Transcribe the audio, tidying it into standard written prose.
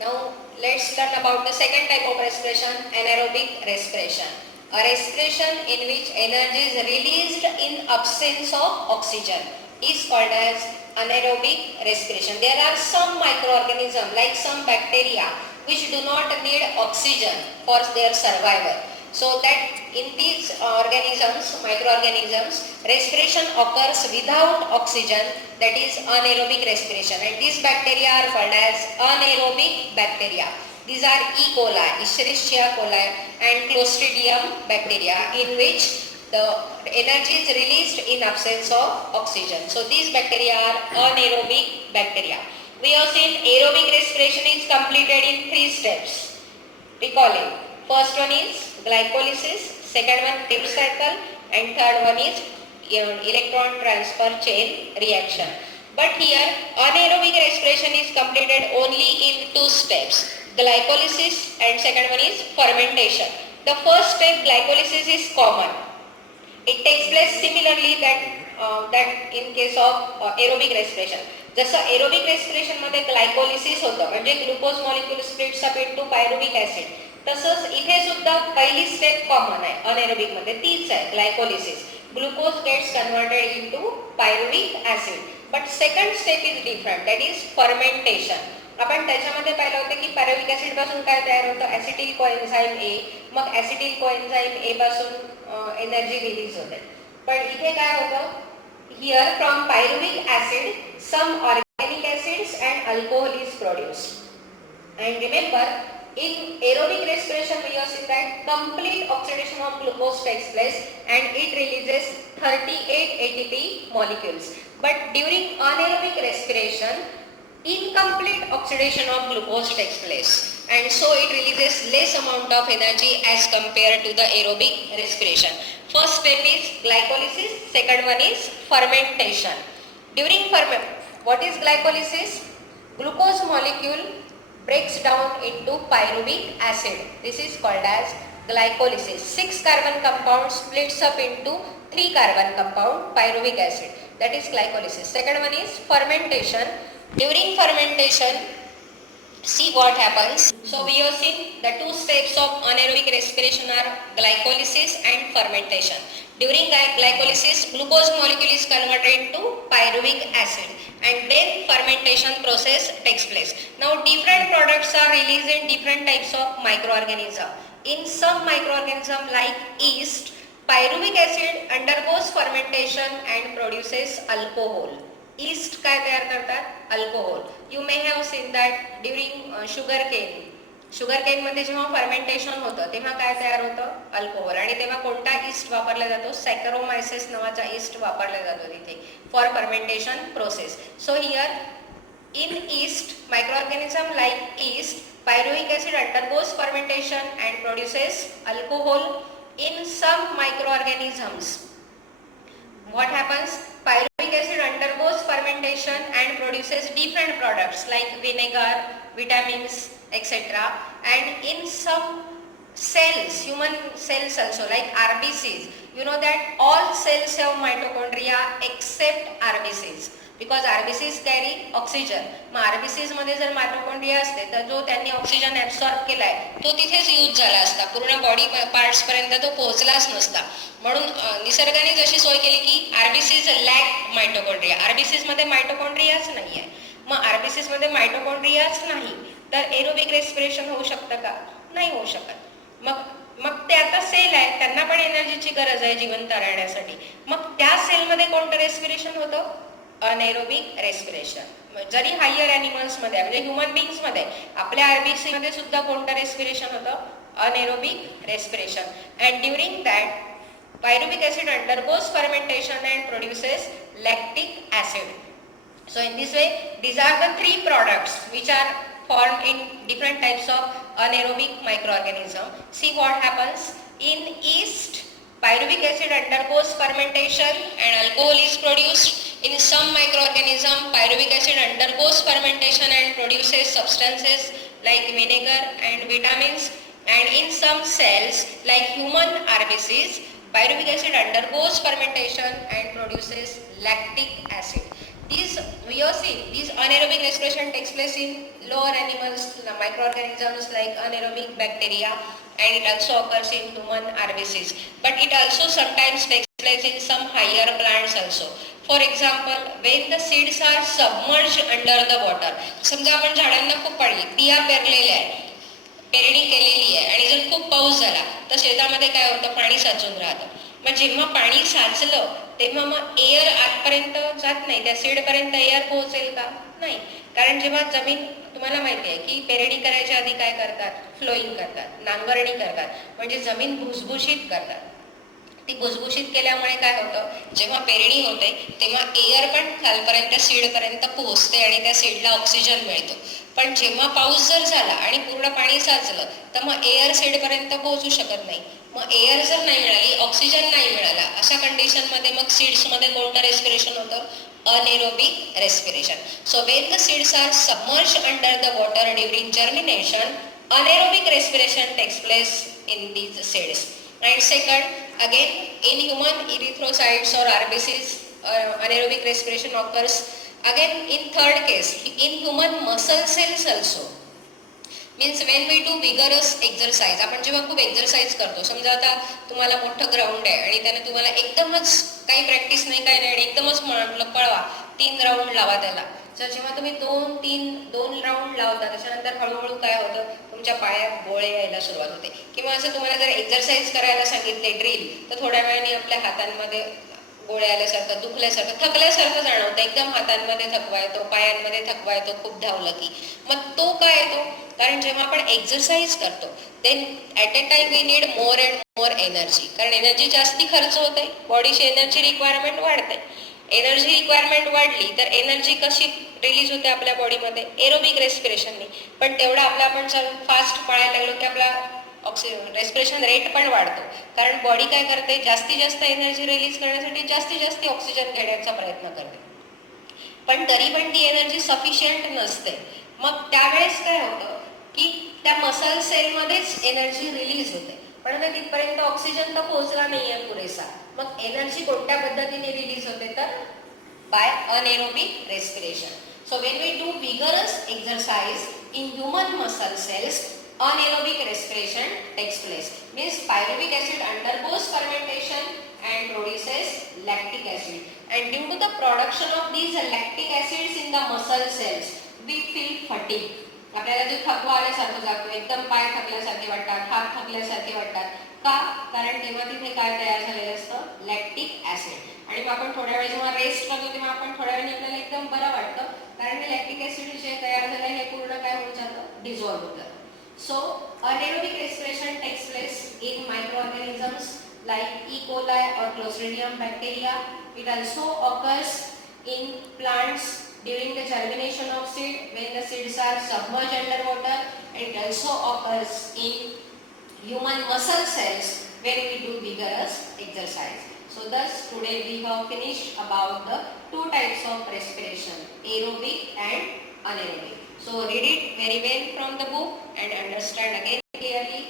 Now let's learn about the second type of respiration, anaerobic respiration. A respiration in which energy is released in absence of oxygen is called as anaerobic respiration. There are some microorganisms like some bacteria which do not need oxygen for their survival. So that in these organisms, microorganisms, respiration occurs without oxygen, that is anaerobic respiration, and these bacteria are called as anaerobic bacteria. These are E. coli, Escherichia coli and Clostridium bacteria, in which the energy is released in absence of oxygen. So these bacteria are anaerobic bacteria. We have seen aerobic respiration is completed in 3 steps. Recalling, first one is glycolysis, second one Krebs cycle, and third one is electron transfer chain reaction. But here anaerobic respiration is completed only in 2 steps, glycolysis and second one is fermentation. The first step, glycolysis, is common. It takes place similarly that in case of aerobic respiration. जसं aerobic respiration मध्ये glycolysis होतं म्हणजे glucose molecule splits up into pyruvic acid, तसंच इथे सुद्धा पहिली step common आहे anaerobic मध्ये, तीच आहे glycolysis. Glucose gets converted into pyruvic acid. But second step is different, that is fermentation. आपण त्याच्यामध्ये पाहिलं होतं की पायरुविक ऍसिड पासून काय तयार होतं, ऍसिटिल कोएन्झाइम ए, मग ऍसिटिल कोएन्झाइम ए पासून एनर्जी रिलीज होते. पण इथे काय होतं, here from pyruvic acid some organic acids and alcohol is produced. And remember, in aerobic respiration we have seen that complete oxidation of glucose takes place and it releases 38 ATP molecules. But during anaerobic respiration, incomplete oxidation of glucose takes place, and so it releases less amount of energy as compared to the aerobic respiration. First step is glycolysis, second one is fermentation. During what is glycolysis? Glucose molecule breaks down into pyruvic acid. This is called as glycolysis. 6 carbon compound splits up into 3 carbon compound pyruvic acid. That is glycolysis. Second one is fermentation. During fermentation, see what happens. So we have seen the 2 steps of anaerobic respiration are glycolysis and fermentation. During glycolysis, glucose molecule is converted into pyruvic acid and then fermentation process takes place. Now different products are released in different types of microorganisms. In some microorganisms like yeast, pyruvic acid undergoes fermentation and produces alcohol. Yeast काय तयार करतात, alcohol. You may have seen that during sugar cane मध्ये जेव्हा fermentation होतं तेव्हा काय तयार होतं, अल्कोहोल. आणि तेव्हा कोणता ईस्ट वापरला जातो, सॅकरोमायसिस नावाचा ईस्ट वापरला जातो तिथे for fermentation process. So here in yeast, microorganism like yeast, pyruvic acid undergoes fermentation and produces alcohol. In some microorganisms, what happens, pyruvic acid undergoes fermentation and produces different products like vinegar, vitamins, etc. And in some cells, human cells also, like RBCs, you know that all cells have mitochondria except RBCs, because RBCs carry oxygen. Mug RBCs मध्ये जर mitochondria असते तर जो त्यांनी oxygen absorb केलाय तो तिथेच use झाला असता, पूर्ण बॉडी पार्ट्स पर्यंत तो पोहोचलाच नसता. म्हणून निसर्गाने जशी सोय केली की आरबीसीज लॅक मायटोकॉन्ड्रिया, आरबीसीज मध्ये मायटोकॉन्ड्रियाच नाहीये. मग आरबीसीज मध्ये मायटोकॉन्ड्रियाच नाही तर एरोबिक रेस्पिरेशन होऊ शकतं का, नाही होऊ शकत. मग ते आता सेल आहे, त्यांना पण एनर्जीची गरज आहे जिवंत राहण्यासाठी. मग त्या सेलमध्ये कोणतं रेस्पिरेशन होतं, अनएरोबिक रेस्पिरेशन. जरी हायर ॲनिमल्स मध्ये म्हणजे ह्युमन बीइंग्स मध्ये, आपल्या आरबीसी मध्ये सुद्धा कोणतं रेस्पिरेशन होतं, anaerobic respiration. And during that pyruvic acid undergoes fermentation and produces lactic acid. So in this way, these are the 3 products which are formed in different types of anaerobic microorganism. See what happens. In yeast, pyruvic acid undergoes fermentation and alcohol is produced. In some microorganism, pyruvic acid undergoes fermentation and produces substances like vinegar and vitamins. And in some cells like human RBCs, pyruvic acid undergoes fermentation and produces lactic acid. These we have seen these anaerobic respiration takes place in lower animals, microorganisms like anaerobic bacteria, and it also occurs in human RBCs. But it also sometimes takes place in some higher plants also. For example, when the seeds are submerged under the water. समजा आपण झाडांना खूप पाणी बिया पेरलेल्या आहे, पेरणी केलेली आहे आणि जर खूप पाऊस झाला तर शेतामध्ये काय होतं, पाणी साचून राहतं. मग जेव्हा पाणी साचलं तेव्हा मग एअर आतपर्यंत जात नाही, त्या सीडपर्यंत एअर पोहोचेल का? नाही. कारण जेव्हा जमीन, तुम्हाला माहिती आहे की पेरणी करायच्या आधी काय करतात, फ्लोईंग करतात, नांगरणी करतात, म्हणजे जमीन भुसभुशीत करतात. ती भुसभुशीत केल्यामुळे काय होतं, जेव्हा पेरणी होते तेव्हा एअर पण खालपर्यंत सीडपर्यंत पोहोचते आणि त्या सीडला ऑक्सिजन मिळतो. पण जेव्हा पाऊस जर झाला आणि पूर्ण पाणी साचलं तर मग एअर सीडपर्यंत पोहोचू शकत नाही. मग एअर जर नाही मिळाली, ऑक्सिजन नाही मिळाला, अशा कंडिशनमध्ये मग सीड्समध्ये कोणतं रेस्पिरेशन होतं, anaerobic respiration. So when the seeds are submerged under the water during germination, anaerobic respiration takes place in these seeds. And second, again in human erythrocytes or RBCs, anaerobic respiration occurs. Again in third case, in human muscle cells also. Means when we do vigorous exercise, आपण जेव्हा खूप exercise करतो, समजा आता तुम्हाला मोठं ground आहे आणि त्याने तुम्हाला एकदमच काही प्रॅक्टिस नाही काय नाही आणि एकदमच म्हटलं पळवा, 3 राऊंड लावा त्याला. तर जेव्हा तुम्ही 2 राऊंड लावता त्याच्यानंतर हळूहळू काय होतं, तुमच्या पायात गोळे यायला सुरुवात होते. किंवा असं तुम्हाला जर एक्झरसाइज करायला सांगितले ड्रिल, तर थोड्या वेळाने आपल्या हातांमध्ये गोळे आल्यासारखं, दुखल्यासारखं, थकल्यासारखं जाणवतं, एकदम हातांमध्ये थकवा येतो, पायांमध्ये थकवा येतो खूप धावलं की. मग तो काय येतो, कारण जेव्हा आपण एक्झरसाइज करतो then at a time we need more and more energy, कारण एनर्जी जास्ती खर्च होते, बॉडीची एनर्जी रिक्वायरमेंट वाढते. एनर्जी रिक्वायरमेंट वाढली तर एनर्जी कशी रिलीज होते आपल्या बॉडीमध्ये, एरोबिक रेस्पिरेशनने. पण तेवढा आपण जर फास्ट पळायला लागलो की आपला रेस्पिरेशन रेट पण वाढतो, कारण बॉडी काय करते, जास्तीत जास्त एनर्जी रिलीज करण्यासाठी जास्तीत जास्त ऑक्सिजन घेण्याचा प्रयत्न करते. पण तरी पण ती एनर्जी सफिशियंट नसते. मग त्यावेळेस काय होतं की त्या मसल सेलमध्येच एनर्जी रिलीज होते, पण आता तिथपर्यंत ऑक्सिजन तर पोहोचला नाही आहे पुरेसा. मग एनर्जी कोणत्या पद्धतीने रिलीज होते, तर by anaerobic respiration. So when we do vigorous exercise in human muscle cells, anaerobic respiration takes place. Means pyruvic acid undergoes fermentation and produces lactic acid. And due to the production of these lactic acids in the muscle cells, we feel fatigue. आपल्याला जो थकवा आल्यासारखं जातो, एकदम पाय थकल्यासारखे वाटतात, हात थकल्यासारखे वाटतात. का? कारण तेव्हा तिथे काय तयार झालेलं असतं, लॅक्टिक ऍसिड. आणि मग आपण थोड्या वेळ जेव्हा रेस्ट करतो तेव्हा आपण थोड्या वेळाने आपल्याला एकदम बरं वाटतं, कारण हे लॅक्टिक ऍसिड जे तयार झालं हे पूर्ण काय होऊन जातं, डिझॉल्व्ह होतं. So, anaerobic respiration takes place in microorganisms like E. coli or Clostridium bacteria. It also occurs in plants during the germination of seed when the seeds are submerged underwater, and it also occurs in human muscle cells when we do vigorous exercise. So thus today we have finished about the 2 types of respiration, aerobic and anaerobic. So read it very well from the book and understand again clearly